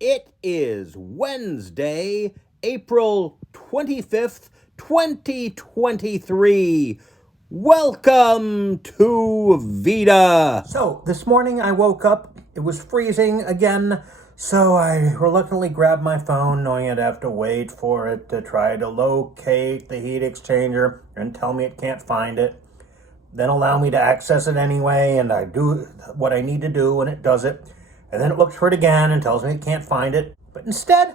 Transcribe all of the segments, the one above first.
It is Wednesday, April 25th, 2023. Welcome to Veda. So, this morning I woke up, it was freezing again, so I reluctantly grabbed my phone, knowing I'd have to wait for it to try to locate the heat exchanger and tell me it can't find it. Then allow me to access it anyway, and I do what I need to do, and it does it. And then it looks for it again and tells me it can't find it. But instead,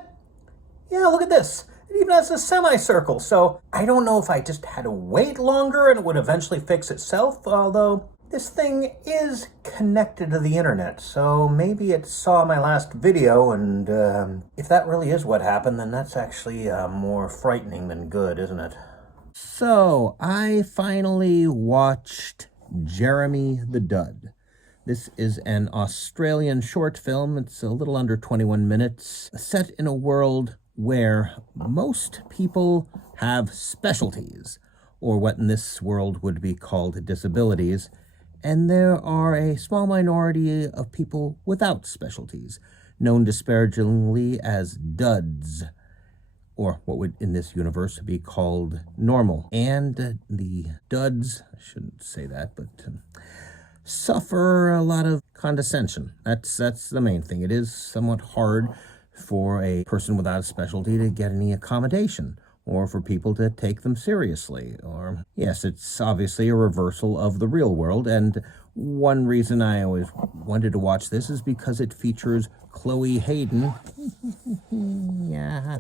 yeah, look at this. It even has a semicircle. So I don't know if I just had to wait longer and it would eventually fix itself, although this thing is connected to the internet. So maybe it saw my last video, and if that really is what happened, then that's actually more frightening than good, isn't it? So I finally watched Jeremy the Dud. This is an Australian short film. It's a little under 21 minutes, set in a world where most people have specialties, or what in this world would be called disabilities, and there are a small minority of people without specialties, known disparagingly as duds, or what would in this universe be called normal. And the duds, I shouldn't say that, but suffer a lot of condescension. That's the main thing. It is somewhat hard for a person without a specialty to get any accommodation, or for people to take them seriously. Or, yes, it's obviously a reversal of the real world, and one reason I always wanted to watch this is because it features Chloe Hayden. Yeah,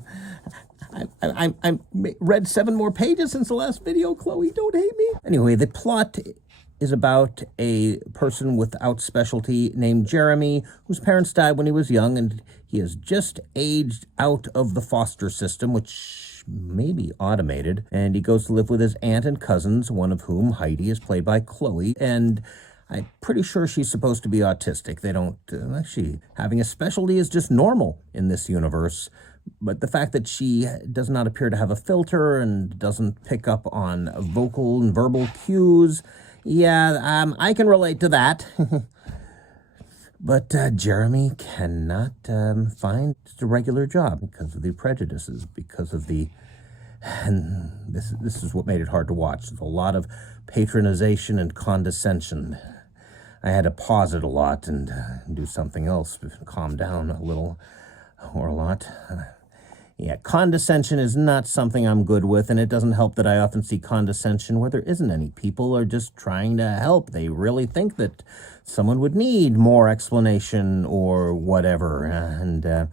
I read 7 more pages since the last video. Chloe, don't hate me. Anyway, the plot is about a person without specialty named Jeremy, whose parents died when he was young, and he has just aged out of the foster system, which may be automated, and he goes to live with his aunt and cousins, one of whom, Heidi, is played by Chloe, and I'm pretty sure she's supposed to be autistic. They don't, actually, having a specialty is just normal in this universe. But the fact that she does not appear to have a filter and doesn't pick up on vocal and verbal cues, yeah, I can relate to that. But Jeremy cannot find a regular job because of the prejudices, because of the... And this is what made it hard to watch. There's a lot of patronization and condescension. I had to pause it a lot and do something else to calm down a little, or a lot. Yeah, condescension is not something I'm good with, and it doesn't help that I often see condescension where there isn't any. People are just trying to help. They really think that someone would need more explanation or whatever, and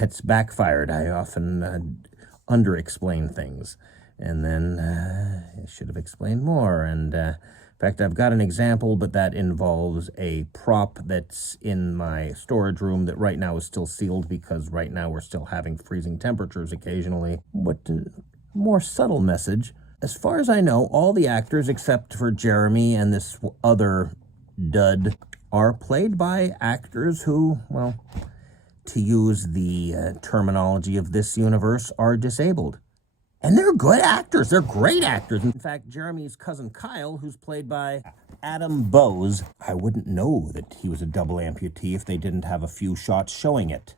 it's backfired. I often under-explain things, and then I should have explained more, and in fact, I've got an example, but that involves a prop that's in my storage room that right now is still sealed because right now we're still having freezing temperatures occasionally. But more subtle message, as far as I know, all the actors except for Jeremy and this other dud are played by actors who, well, to use the terminology of this universe, are disabled. And they're good actors. They're great actors. In fact, Jeremy's cousin Kyle, who's played by Adam Bowes, I wouldn't know that he was a double amputee if they didn't have a few shots showing it.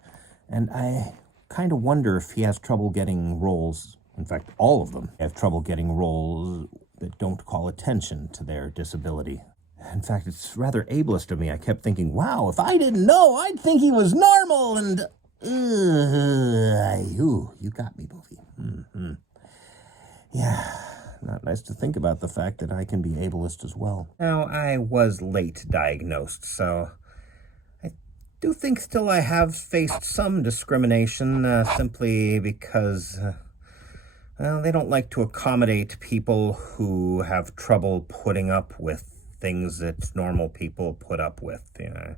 And I kind of wonder if he has trouble getting roles. In fact, all of them have trouble getting roles that don't call attention to their disability. In fact, it's rather ableist of me. I kept thinking, wow, if I didn't know, I'd think he was normal. And, you got me, movie. Mm-hmm. Yeah, not nice to think about the fact that I can be ableist as well. Now, I was late diagnosed, so I do think still I have faced some discrimination, simply because, well, they don't like to accommodate people who have trouble putting up with things that normal people put up with, you know.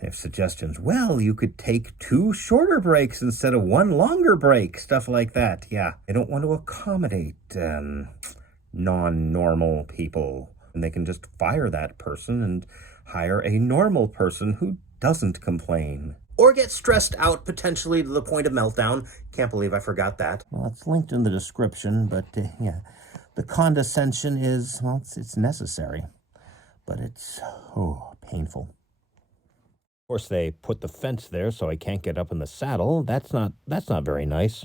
They have suggestions. Well, you could take 2 shorter breaks instead of 1 longer break. Stuff like that, yeah. They don't want to accommodate non-normal people. And they can just fire that person and hire a normal person who doesn't complain. Or get stressed out, potentially to the point of meltdown. Can't believe I forgot that. Well, it's linked in the description, but yeah. The condescension is, well, it's necessary. But it's, painful. course, they put the fence there so I can't get up in the saddle. That's not very nice.